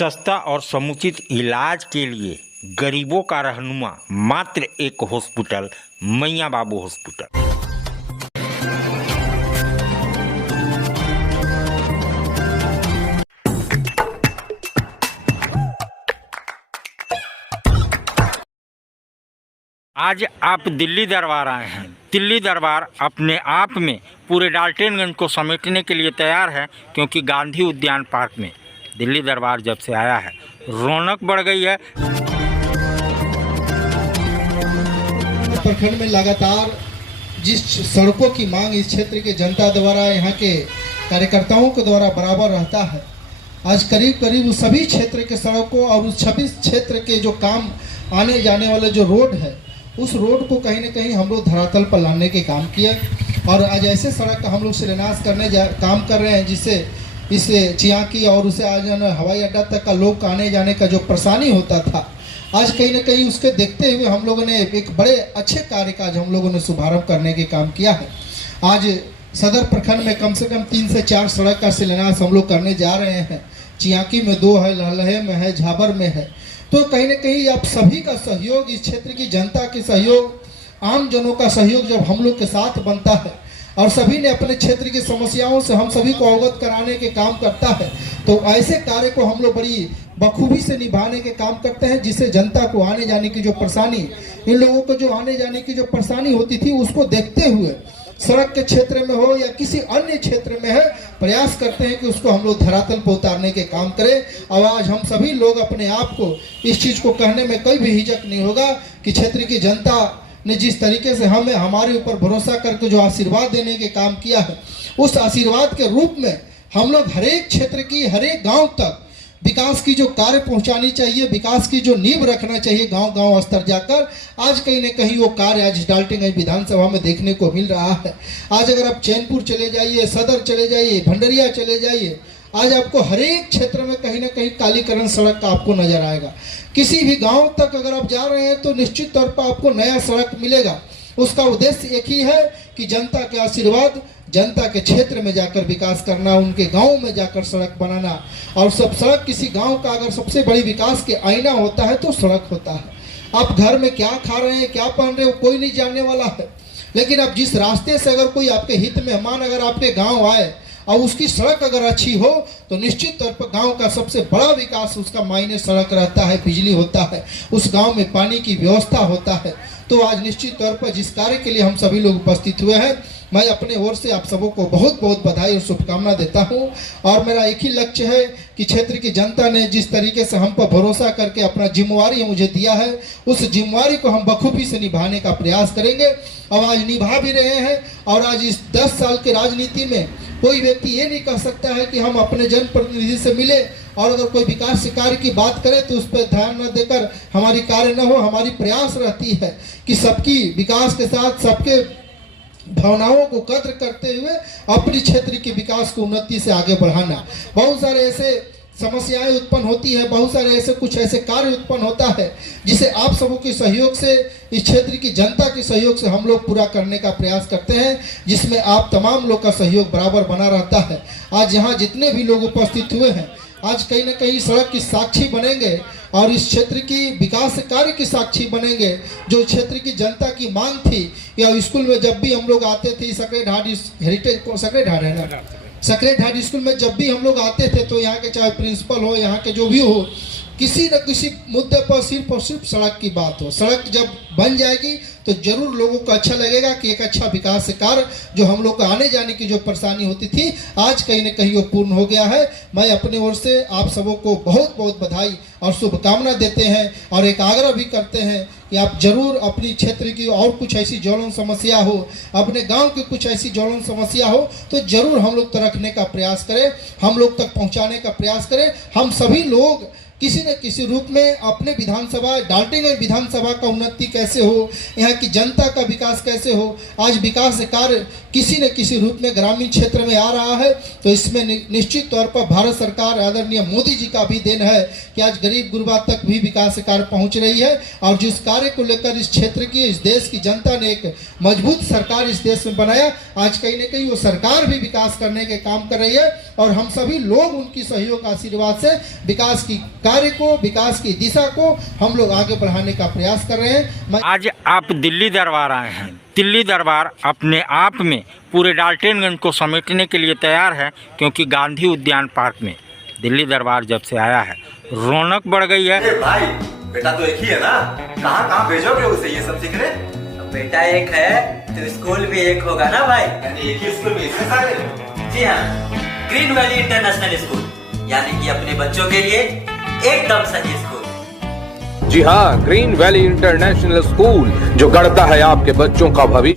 सस्ता और समुचित इलाज के लिए गरीबों का रहनुमा मात्र एक हॉस्पिटल, मैयाँ बाबू हॉस्पिटल। आज आप दिल्ली दरबार आए हैं। दिल्ली दरबार अपने आप में पूरे डाल्टनगंज को समेटने के लिए तैयार है, क्योंकि गांधी उद्यान पार्क में दिल्ली दरबार जब से आया है रौनक बढ़ गई है। प्रखंड में लगातार जिस सड़कों की मांग इस क्षेत्र के जनता द्वारा, यहाँ के कार्यकर्ताओं के द्वारा बराबर रहता है, आज करीब करीब उस सभी क्षेत्र के सड़कों और उस 26 क्षेत्र के जो काम आने जाने वाले जो रोड है, उस रोड को कहीं ना कहीं हम लोग धरातल पर लाने के काम किए। और आज ऐसे सड़क का हम लोग शिलान्यास करने काम कर रहे हैं, जिससे इस चियाकी और उसे आज हवाई अड्डा तक का लोग आने जाने का जो परेशानी होता था, आज कहीं ना कहीं उसके देखते हुए हम लोगों ने एक बड़े अच्छे कार्य का आज हम लोगों ने शुभारंभ करने के काम किया है। आज सदर प्रखंड में कम से कम 3 से 4 सड़क का शिलान्यास हम लोग करने जा रहे हैं। चियाकी में 2 है, लहलहे में है, झाबर में है। तो कहीं ना कहीं आप सभी का सहयोग, इस क्षेत्र की जनता के सहयोग, आम जनों का सहयोग जब हम लोग के साथ बनता है और सभी ने अपने क्षेत्र की समस्याओं से हम सभी को अवगत कराने के काम करता है, तो ऐसे कार्य को हम लोग बड़ी बखूबी से निभाने के काम करते हैं, जिससे जनता को आने जाने की जो परेशानी, इन लोगों को जो आने जाने की जो परेशानी होती थी, उसको देखते हुए सड़क के क्षेत्र में हो या किसी अन्य क्षेत्र में है, प्रयास करते हैं कि उसको हम लोग धरातल पर उतारने के काम करें। और आज हम सभी लोग अपने आप को इस चीज़ को कहने में कोई भी हिचक नहीं होगा कि क्षेत्र की जनता ने जिस तरीके से हमें हमारे ऊपर भरोसा करके जो आशीर्वाद देने के काम किया है, उस आशीर्वाद के रूप में हम लोग हर एक क्षेत्र की, हर एक गाँव तक विकास की जो कार्य पहुंचानी चाहिए, विकास की जो नींव रखना चाहिए गांव-गांव स्तर जाकर, आज कहीं न कहीं वो कार्य आज डाल्टनगंज विधानसभा में देखने को मिल रहा है। आज अगर आप चैनपुर चले जाइए, सदर चले जाइए, भंडरिया चले जाइए, आज आपको हर एक क्षेत्र में कहीं ना कहीं कालीकरण सड़क का आपको नजर आएगा। किसी भी गाँव तक अगर आप जा रहे हैं तो निश्चित तौर पर आपको नया सड़क मिलेगा। उसका उद्देश्य एक ही है कि जनता के आशीर्वाद, जनता के क्षेत्र में जाकर विकास करना, उनके गांव में जाकर सड़क बनाना। और सब सड़क, किसी गांव का अगर सबसे बड़ी विकास के आईना होता है तो सड़क होता है। आप घर में क्या खा रहे हैं, क्या पहन रहे हो, कोई नहीं जानने वाला है, लेकिन अब जिस रास्ते से अगर कोई आपके हित मेहमान अगर आपके गाँव आए और उसकी सड़क अगर अच्छी हो, तो निश्चित तौर पर गांव का सबसे बड़ा विकास, उसका मायने सड़क रहता है, बिजली होता है, उस गांव में पानी की व्यवस्था होता है। तो आज निश्चित तौर पर जिस कार्य के लिए हम सभी लोग उपस्थित हुए हैं, मैं अपने ओर से आप सबों को बहुत बहुत बधाई और शुभकामना देता हूं। और मेरा एक ही लक्ष्य है कि क्षेत्र की जनता ने जिस तरीके से हम पर भरोसा करके अपना जिम्मेवारी मुझे दिया है, उस जिम्मेवारी को हम बखूबी से निभाने का प्रयास करेंगे। और आज निभा भी रहे हैं। और आज इस 10 साल की राजनीति में कोई व्यक्ति ये नहीं कह सकता है कि हम अपने जनप्रतिनिधि से मिले और अगर कोई विकास कार्य की बात करें तो उस पर ध्यान न देकर हमारी कार्य न हो। हमारी प्रयास रहती है कि सबकी विकास के साथ सबके भावनाओं को कद्र करते हुए अपनी क्षेत्र के विकास को उन्नति से आगे बढ़ाना। बहुत सारे ऐसे समस्याएं उत्पन्न होती है, बहुत सारे ऐसे कुछ ऐसे कार्य उत्पन्न होता है जिसे आप सबों के सहयोग से, इस क्षेत्र की जनता के सहयोग से हम लोग पूरा करने का प्रयास करते हैं, जिसमें आप तमाम लोग का सहयोग बराबर बना रहता है। आज यहाँ जितने भी लोग उपस्थित हुए हैं, आज कहीं ना कहीं सड़क की साक्षी बनेंगे और इस क्षेत्र की विकास कार्य की साक्षी बनेंगे। जो क्षेत्र की जनता की मांग थी, या स्कूल में जब भी हम लोग आते थे, सेक्रेट हार्ट हेरिटेज को सेक्रेट हार्ट है ना, सेक्रेट हार्ट स्कूल में जब भी हम लोग आते थे तो यहाँ के चाहे प्रिंसिपल हो, यहाँ के जो भी हो, किसी न किसी मुद्दे पर सिर्फ और सिर्फ सड़क की बात हो। सड़क जब बन जाएगी तो जरूर लोगों को अच्छा लगेगा कि एक अच्छा विकास कार्य जो हम लोग को आने जाने की जो परेशानी होती थी, आज कहीं न कहीं वो पूर्ण हो गया है। मैं अपने ओर से आप सबों को बहुत बहुत बधाई और शुभकामना देते हैं और एक आग्रह भी करते हैं कि आप जरूर अपनी क्षेत्र की और कुछ ऐसी ज्वलन समस्या हो, अपने गांव की कुछ ऐसी ज्वलन समस्या हो, तो जरूर हम लोग तक रखने का प्रयास करें, हम लोग तक पहुंचाने का प्रयास करें। हम सभी लोग किसी न किसी रूप में अपने विधानसभा डाल्टनगंज विधानसभा का उन्नति कैसे हो, यहाँ की जनता का विकास कैसे हो। आज विकास कार्य किसी न किसी रूप में ग्रामीण क्षेत्र में आ रहा है, तो इसमें निश्चित तौर पर भारत सरकार आदरणीय मोदी जी का भी देन है कि आज गरीब गुरबा तक भी विकास कार्य पहुंच रही है। और जिस कार्य को लेकर इस क्षेत्र की, इस देश की जनता ने एक मजबूत सरकार इस देश में बनाया, आज कहीं न कहीं वो सरकार भी विकास करने के काम कर रही है। और हम सभी लोग उनकी सहयोग आशीर्वाद से विकास की कार्य को, विकास की दिशा को हम लोग आगे बढ़ाने का प्रयास कर रहे हैं। आज आप दिल्ली दरबार आए हैं। दिल्ली दरबार अपने आप में पूरे डाल्टनगंज को समेटने के लिए तैयार है, क्योंकि गांधी उद्यान पार्क में दिल्ली दरबार जब से आया है रौनक बढ़ गई है। भाई बेटा तो एक ही है ना, कहाँ कहाँ भेजोगे उसे ये सब सीखने? बेटा एक है तो स्कूल भी एक होगा ना भाई। एक ही स्कूल में इतने सारे? जी हाँ, ग्रीन वैली इंटरनेशनल स्कूल, यानी कि अपने बच्चों के लिए एकदम सही स्कूल। जी हाँ, ग्रीन वैली इंटरनेशनल स्कूल जो गढ़ता है आपके बच्चों का भविष्य।